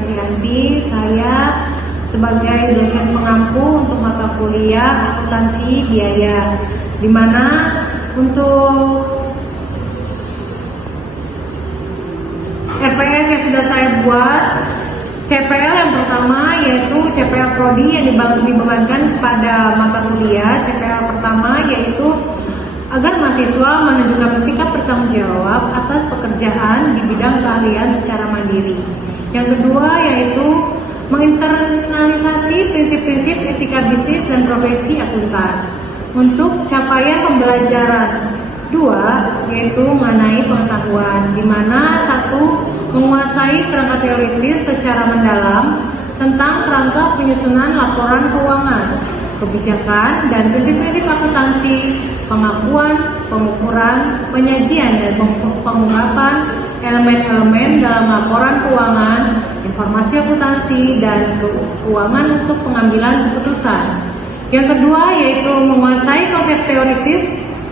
Supriyanti. Saya sebagai dosen pengampu untuk mata kuliah akuntansi biaya, di mana untuk RPS yang sudah saya buat, CPL yang pertama yaitu CPL Prodi yang dibebankan kepada mata kuliah. CPL pertama yaitu agar mahasiswa menunjukkan sikap bertanggung jawab atas pekerjaan di bidang keahlian secara mandiri. Yang kedua yaitu menginternalisasi prinsip-prinsip etika bisnis dan profesi akuntan. Untuk capaian pembelajaran dua yaitu mengenai pengetahuan, di mana satu, menguasai kerangka teoritis secara mendalam tentang kerangka penyusunan laporan keuangan, kebijakan dan prinsip-prinsip akuntansi, pengakuan, pengukuran, penyajian dan pengungkapan elemen-elemen dalam laporan keuangan, informasi akuntansi dan keuangan untuk pengambilan keputusan. Yang kedua yaitu menguasai konsep teoritis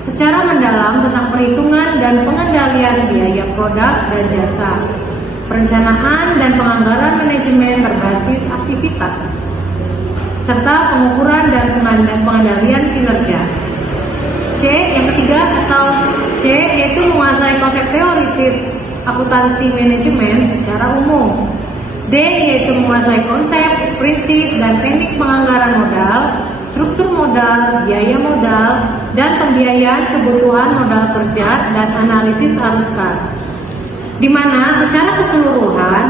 secara mendalam tentang perhitungan dan pengendalian biaya produk dan jasa, perencanaan dan penganggaran manajemen berbasis aktivitas, serta pengukuran dan pengendalian kinerja. C, yang ketiga atau C yaitu menguasai konsep teoritis akuntansi manajemen secara umum. D yaitu menguasai konsep, prinsip, dan teknik penganggaran modal, struktur modal, biaya modal, dan pembiayaan kebutuhan modal kerja dan analisis arus kas. Di mana secara keseluruhan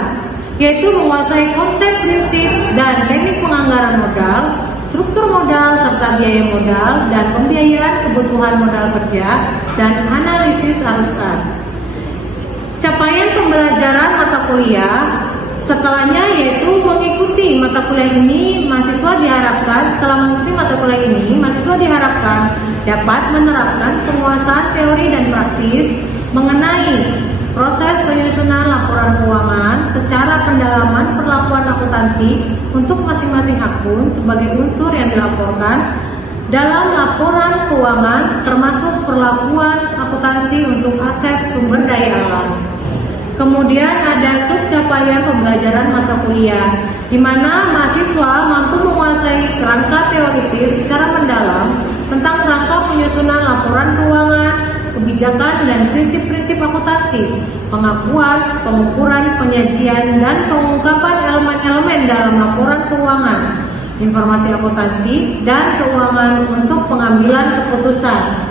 yaitu menguasai konsep, prinsip, dan teknik penganggaran modal, struktur modal serta biaya modal, dan pembiayaan kebutuhan modal kerja dan analisis arus kas. Capaian pembelajaran mata kuliah setelahnya yaitu mengikuti mata kuliah ini, mahasiswa diharapkan dapat menerapkan penguasaan teori dan praktis mengenai proses penyusunan laporan keuangan secara pendalaman perlakuan akuntansi untuk masing-masing akun sebagai unsur yang dilaporkan dalam laporan keuangan, termasuk perlakuan akuntansi untuk aset sumber daya alam. Kemudian ada subcapaian pembelajaran mata kuliah, di mana mahasiswa mampu menguasai kerangka teoritis secara mendalam tentang kerangka penyusunan laporan keuangan, kebijakan dan prinsip-prinsip akuntansi, pengakuan, pengukuran, penyajian, dan pengungkapan elemen-elemen dalam laporan keuangan, informasi akuntansi, dan keuangan untuk pengambilan keputusan.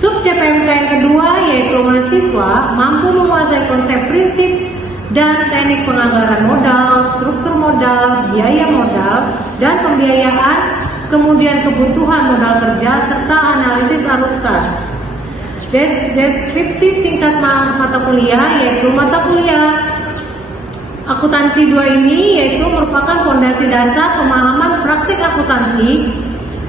Sub CPMK yang kedua yaitu mahasiswa mampu menguasai konsep, prinsip, dan teknik penganggaran modal, struktur modal, biaya modal, dan pembiayaan, kemudian kebutuhan modal kerja, serta analisis arus kas. Deskripsi singkat mata kuliah yaitu mata kuliah akuntansi 2 ini yaitu merupakan fondasi dasar pemahaman praktik akuntansi,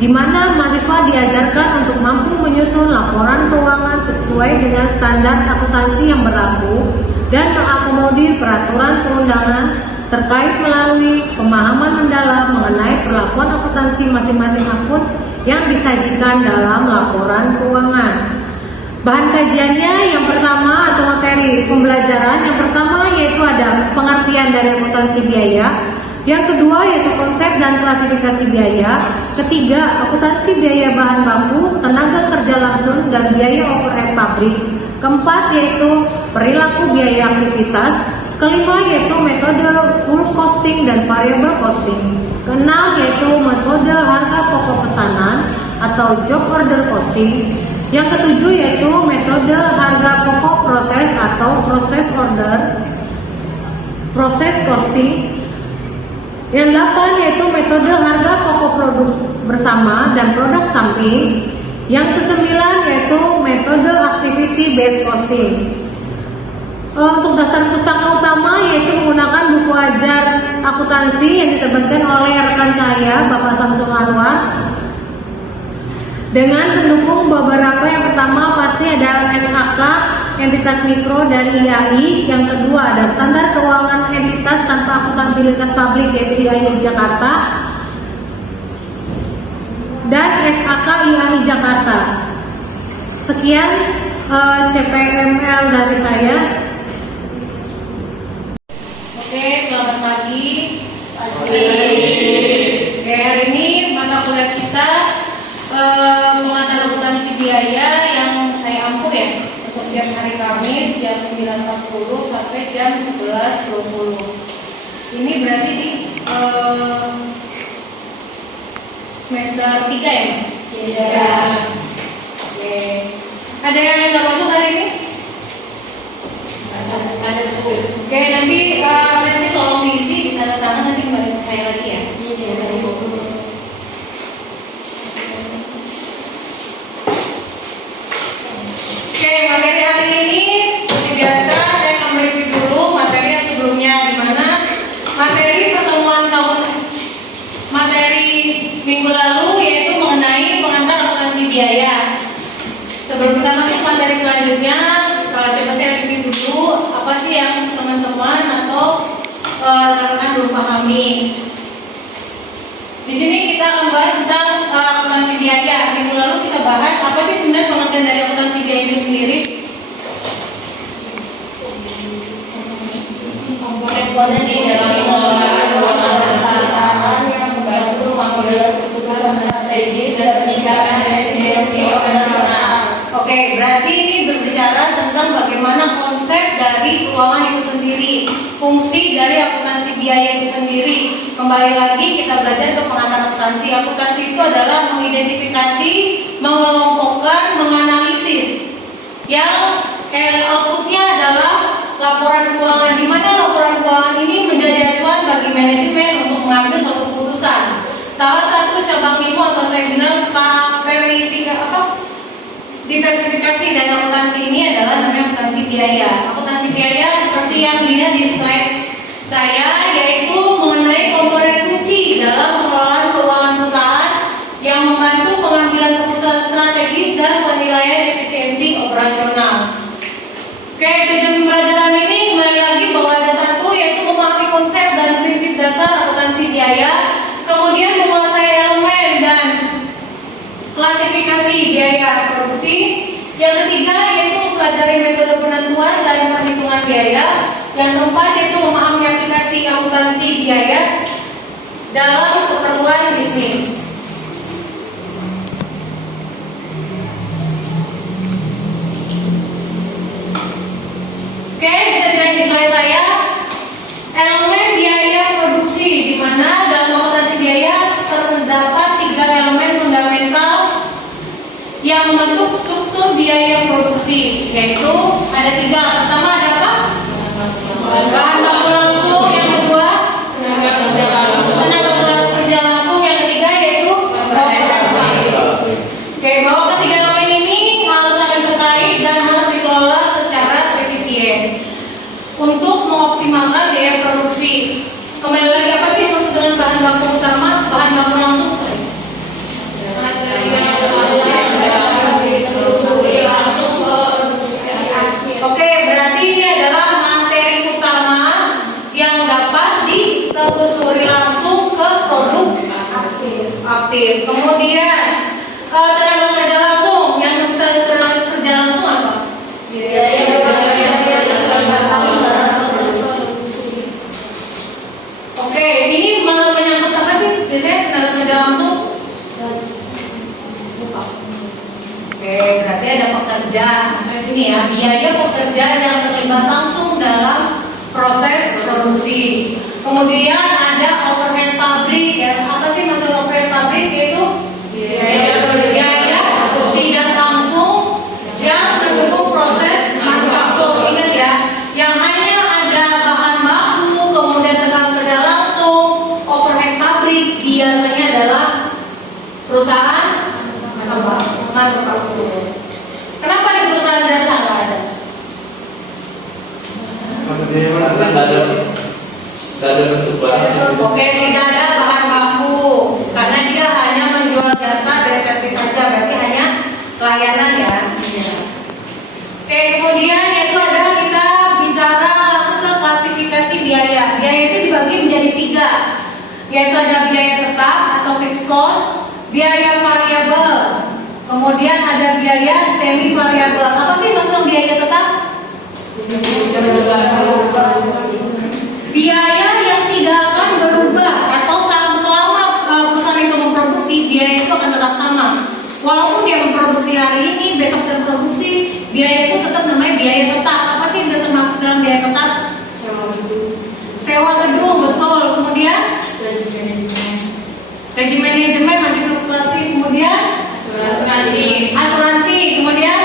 di mana mahasiswa diajarkan untuk mampu menyusun laporan keuangan sesuai dengan standar akuntansi yang berlaku dan mengakomodir peraturan perundangan terkait melalui pemahaman mendalam mengenai perlakuan akuntansi masing-masing akun yang disajikan dalam laporan keuangan. Bahan kajiannya yang pertama atau materi pembelajaran yang pertama yaitu ada pengertian dari akuntansi biaya. Yang kedua yaitu konsep dan klasifikasi biaya. Ketiga, akuntansi biaya bahan baku, tenaga kerja langsung, dan biaya overhead pabrik. Keempat yaitu perilaku biaya aktivitas. Kelima yaitu metode full costing dan variable costing. Keenam yaitu metode harga pokok pesanan atau job order costing. Yang ketujuh yaitu metode harga pokok proses atau proses costing. Yang 8 yaitu metode harga pokok produk bersama dan produk samping. Yang ke-9 yaitu metode activity based costing. Untuk daftar pustaka utama yaitu menggunakan buku ajar akuntansi yang diterbitkan oleh rekan saya Bapak Samsul Anwar. Dengan pendukung beberapa, yang pertama pasti ada SHK entitas mikro dari IAI, yang kedua ada standar keuangan entitas tanpa akuntabilitas publik yaitu IAI Jakarta, dan SHK IAI Jakarta. Sekian CPML dari saya. Oke, selamat pagi. setiap hari Kamis jam 9.40 sampai jam 11.20. Ini berarti di semester 3 ya? Iya. Oke. Ada yang nggak masuk hari ini? Ada tuh. Oke, nanti nanti tolong diisi di tanda tangan, nanti kembali ke saya lagi ya. Iya. Oke, materi hari ini seperti biasa saya akan mereview dulu materi yang sebelumnya, di mana materi minggu lalu yaitu mengenai pengantar akuntansi biaya. Sebelum kita masuk materi selanjutnya, coba saya review dulu apa sih yang teman-teman atau rekan belum pahami. Di sini kita akan bahas tentang akuntansi biaya. Minggu lalu kita bahas apa sih sebenarnya pengertian dari akuntansi biaya itu sendiri. Komponen di dalam pengelolaan keuangan yang membantu mengambil keputusan strategis dan meningkatkan efisiensi operasional. Oke, berarti ini berbicara tentang bagaimana konsep dari keuangan itu sendiri, fungsi dari akuntansi biaya itu sendiri. Kembali lagi kita belajar ke pengantar akuntansi. Akuntansi itu adalah mengidentifikasi, mengelompokkan, menganalisis. Yang outputnya adalah laporan keuangan, di mana laporan keuangan ini menjadi acuan bagi manajemen untuk mengambil suatu keputusan. Salah satu cabang ilmu atau saya bilang diversifikasi dari akuntansi ini adalah namanya akuntansi biaya. Akuntansi biaya seperti yang dilihat di slide saya, yaitu mengenai komponen kunci dalam pengelolaan keuangan perusahaan yang membantu pengambilan keputusan strategis dan penilaian efisiensi operasional. Oke, tujuan pembelajaran ini kembali lagi bahwa ada satu, yaitu memahami konsep dan prinsip dasar akuntansi biaya, kemudian menguasai elemen dan klasifikasi biaya produksi. Yang ketiga yaitu mempelajari metode penentuan dan perhitungan biaya. Yang keempat yaitu memahami aplikasi akuntansi biaya dalam keperluan bisnis. Oke, bisa dilihat di slide saya elemen biaya produksi, di mana dalam akuntansi biaya terdapat 3 elemen fundamental yang membentuk struktur biaya produksi, yaitu ada 3. Pertama ada apa? Bahan baku langsung. Yang kedua tenaga kerja langsung. Yang ketiga yaitu oke, bahwa ketiga elemen ini harus saling terkait dan harus dikelola secara efisien untuk mengoptimalkan biaya produksi. Kembali lagi, apa sih maksud dengan bahan baku utama, bahan baku langsung? Oke, berarti ini adalah materi utama yang dapat ditelusuri langsung ke produk aktif. Kemudian tenaga kerja langsung, yang tenaga kerja langsung apa? Oke, ini menyangkut apa sih biasanya tenaga kerja langsung? Oke, berarti ada pekerja. Misalnya sini ya, biaya pekerja yang terlibat langsung dalam proses produksi. Kemudian ada overhead pabrik. Ya, apa sih maksud overhead pabrik? Yaitu biaya tidak langsung yang mendukung proses manufaktur. Ingat ya, yang hanya ada bahan baku, kemudian tenaga kerja langsung, overhead pabrik biasanya adalah perusahaan manufaktur. Kenapa di perusahaan jasa nggak ada? Tidak ada bentuk barang. Oke, tidak ada bahan baku karena dia hanya menjual jasa dan servis saja, berarti hanya pelayanan ya. Oke, kemudian yaitu adalah kita bicara langsung ke klasifikasi biaya. Biaya itu dibagi menjadi 3, yaitu ada biaya tetap atau fixed cost, biaya variabel, kemudian ada biaya semi variabel. Apa sih maksud biaya tetap? Biaya yang tidak akan berubah atau selama perusahaan itu memproduksi, biaya itu akan tetap sama. Walaupun dia memproduksi hari ini, besok terproduksi, biaya itu tetap namanya biaya tetap. Apa sih yang termasuk dalam biaya tetap? Sewa gedung, betul. Kemudian gaji manajemen masih fluktuatif. Kemudian asuransi. Kemudian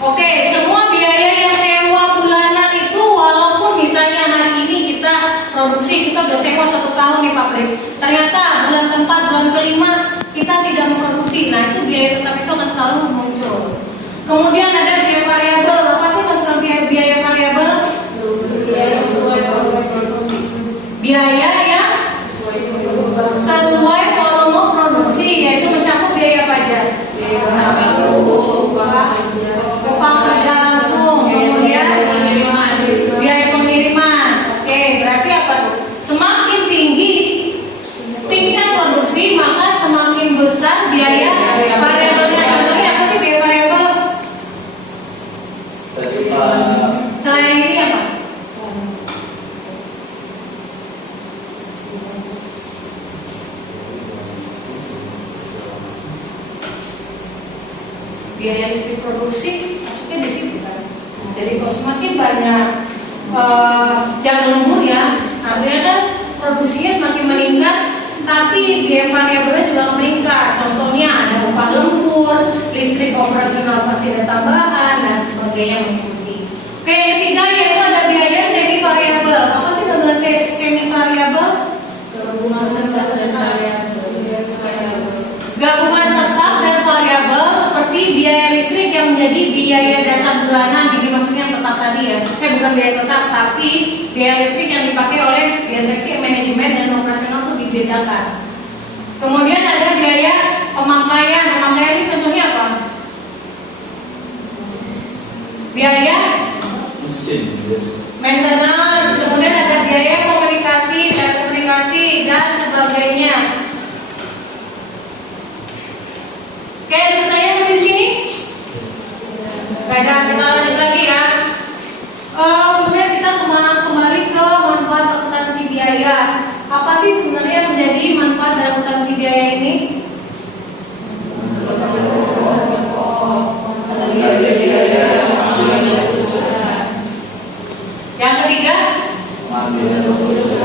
oke, semua biaya yang sewa bulanan itu, walaupun misalnya hari ini kita produksi, kita udah sewa 1 tahun di pabrik, ternyata bulan keempat, bulan kelima kita tidak memproduksi, nah itu biaya tetap itu akan selalu muncul. Kemudian ada biaya variabel. Apa sih maksudnya biaya variabel? Biaya yang sesuai volume produksi, yaitu mencakup biaya apa aja? Upah kerja langsung, kemudian biaya pengiriman. Oke, berarti apa tuh? Semakin tinggi tingkat produksi, maka semakin besar biaya variabelnya. Contohnya apa sih biaya variabel? Selain ini apa? Biaya listrik produksi masuknya di situ kan. Jadi kalau semakin banyak jam lembur ya, artinya kan produksinya semakin meningkat, tapi biaya variabelnya juga meningkat. Contohnya ada upah lembur, listrik operasional pasti ada tambahan dan sebagainya mengikuti. Oke, yang ketiga yaitu ada biaya semi variabel. Apa sih dengan semi variabel? Gabungan tetap dan variabel. Gabungan tetap dan variabel seperti biaya listrik yang menjadi biaya dasar bulanan. Jadi maksudnya yang tetap tadi ya, bukan biaya tetap, tapi biaya listrik yang dipakai oleh biaya seksi manajemen dan operasional itu dibedakan. Kemudian ada biaya pemakaian. Pemakaian ini contohnya apa? Biaya mesin. maintenance. Kemudian ada biaya komunikasi dan sebagainya. Oke, ada pertanyaan sampai di sini? Gak ada, kita lanjut lagi ya. Kemudian kita kembali ke manfaat akuntansi biaya. Apa sih sebenarnya yang menjadi manfaat dari akuntansi biaya ini? Yang ketiga?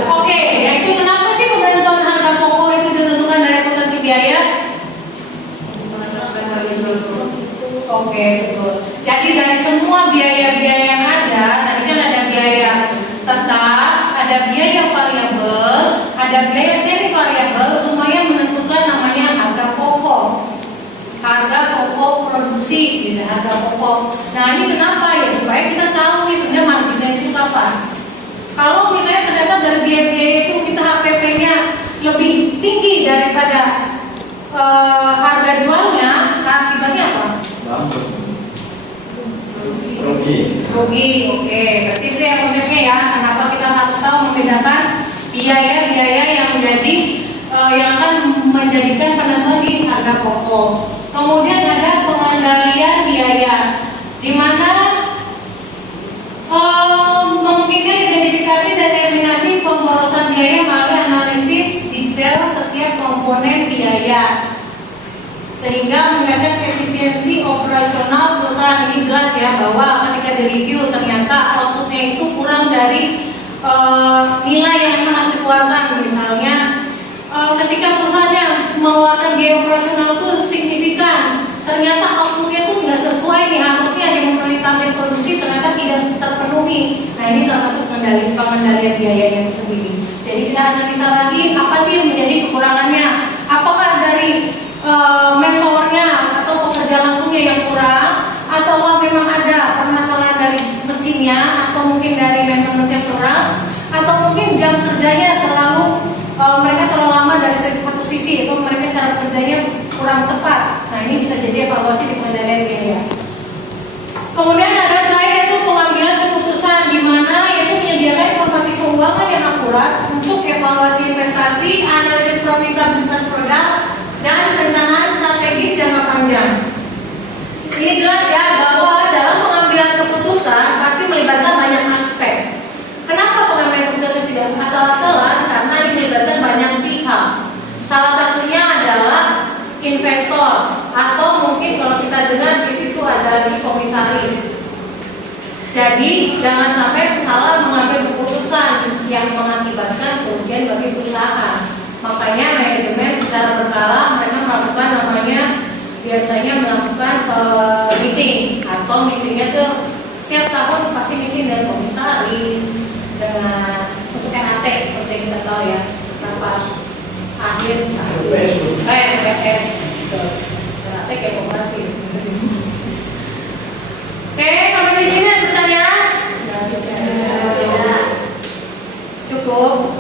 Oke, yaitu kenapa sih penentuan harga pokok itu ditentukan dari akuntansi biaya? Oke, betul. Jadi dari semua biaya-biaya yang ada, tadi kan ada biaya tetap, ada biaya variabel, ada biaya semi variabel, semuanya menentukan namanya harga pokok. Harga pokok produksi, gitu, harga pokok. Nah ini kenapa ya? Supaya kita tahu nih sebenarnya marginnya itu kapan. Kalau misalnya ternyata dari biaya-biaya itu kita HPP-nya lebih tinggi daripada harga jualnya, akibatnya apa? Rugi, oke. Berarti itu yang konsepnya ya. Kenapa kita harus tahu membedakan biaya-biaya yang menjadi yang akan menjadikan penentuan di harga pokok. Kemudian ada pengendalian biaya, di mana memungkinkan identifikasi dan eliminasi pemborosan biaya melalui analisis detail setiap komponen biaya, sehingga meningkatkan efisiensi operasional perusahaan. Ini jelas ya bahwa ketika direview ternyata outputnya itu kurang dari nilai yang memang harus dikeluarkan. Misalnya ketika perusahaannya mengeluarkan biaya operasional itu signifikan, ternyata outputnya itu nggak sesuai nih, harusnya yang memperhitungkan produksi ternyata tidak terpenuhi. Nah ini salah satu pengendalian biayanya itu sendiri. Jadi kita analisa lagi apa sih yang menjadi kekurangannya, apakah dari manpowernya atau pekerja langsungnya yang kurang, atau memang ada permasalahan dari mesinnya, atau mungkin dari maintenance yang kurang, atau mungkin jam kerjanya mereka terlalu lama dari satu sisi, atau mereka cara kerjanya kurang tepat. Nah ini bisa jadi evaluasi di pengendalian biaya. Kemudian ada selain yaitu pengambilan keputusan, di mana yaitu menyediakan informasi keuangan yang akurat untuk evaluasi investasi, analisis profitabilitas produk, dan perencanaan strategis jangka panjang. Ini jelas ya bahwa dalam pengambilan keputusan pasti melibatkan banyak aspek. Kenapa pengambilan keputusan tidak asal-asalan? Karena ini melibatkan banyak pihak. Salah satunya adalah investor atau Jadi jangan sampai salah mengambil keputusan yang mengakibatkan kerugian bagi perusahaan. Makanya manajemen secara berkala mereka melakukan namanya biasanya melakukan meeting atau meetingnya tuh setiap tahun pasti meeting dengan komisaris, dengan untuk NAT seperti yang kita tahu ya, rapat akhir BPS NAT kayak koperasi. Oke, sampai di sini ada pertanyaan? Cukup.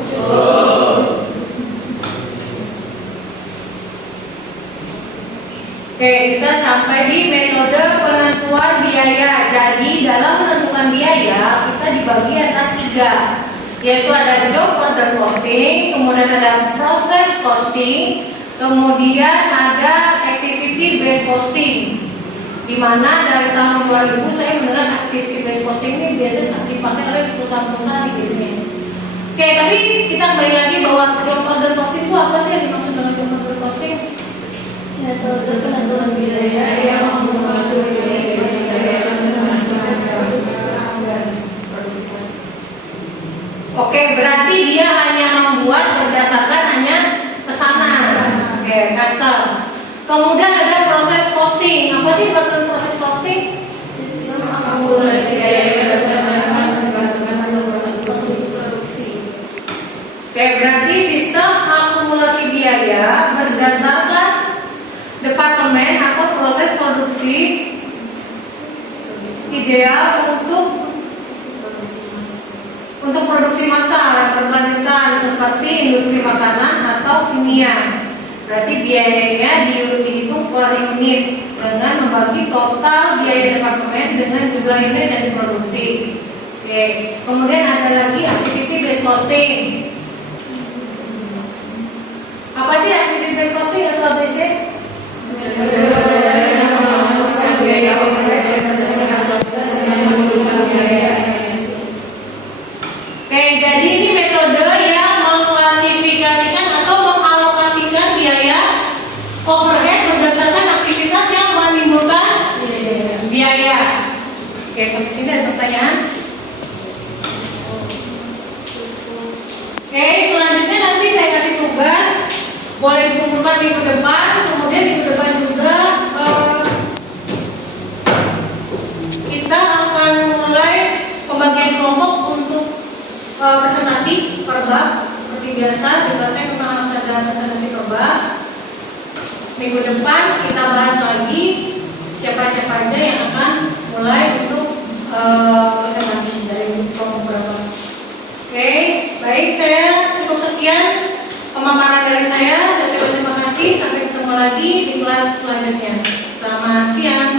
Oke, kita sampai di metode penentuan biaya. Jadi dalam menentukan biaya kita dibagi atas 3, yaitu ada job order costing, kemudian ada process costing, kemudian ada activity based costing. Di mana dari tahun 2000 saya mendengar activity based costing ini biasanya dipakai oleh perusahaan-perusahaan di sini. Oke, tapi kita kembali lagi bahwa job order costing itu apa sih yang dimaksud dengan job order costing? Metode penentuan biaya yang menggunakan Oke, berarti dia hanya membuat berdasarkan hanya pesanan. Oke, custom. Kemudian ada proses costing. Apa sih proses costing? Sistem akumulasi biaya berdasarkan produksi. Oke, berarti sistem akumulasi biaya berdasarkan departemen atau proses produksi ideal untuk produksi massal berkelanjutan seperti industri makanan atau kimia. Berarti biayanya dihitung per unit dengan membagi total biaya departemen dengan jumlah unit yang diproduksi. Oke, kemudian ada lagi activity based costing. Apa sih activity based costing atau ABC? Oke, jadi ini metode yang mengklasifikasikan atau mengalokasikan biaya overhead berdasarkan aktivitas yang menimbulkan biaya. Oke, sampai sini ada pertanyaan? Oke, selanjutnya nanti saya kasih tugas, boleh dikumpulkan minggu depan, kemudian minggu depan juga kita akan mulai pembagian kelompok untuk presentasi per bab. Seperti biasa di kelas saya memang harus ada presentasi per bab. Minggu depan kita bahas lagi siapa-siapa aja yang akan mulai untuk presentasi dari kelompok berapa. Oke, baik, saya cukup sekian pemaparan dari saya. Saya ucapkan terima kasih. Sampai ketemu lagi di kelas selanjutnya. Selamat siang.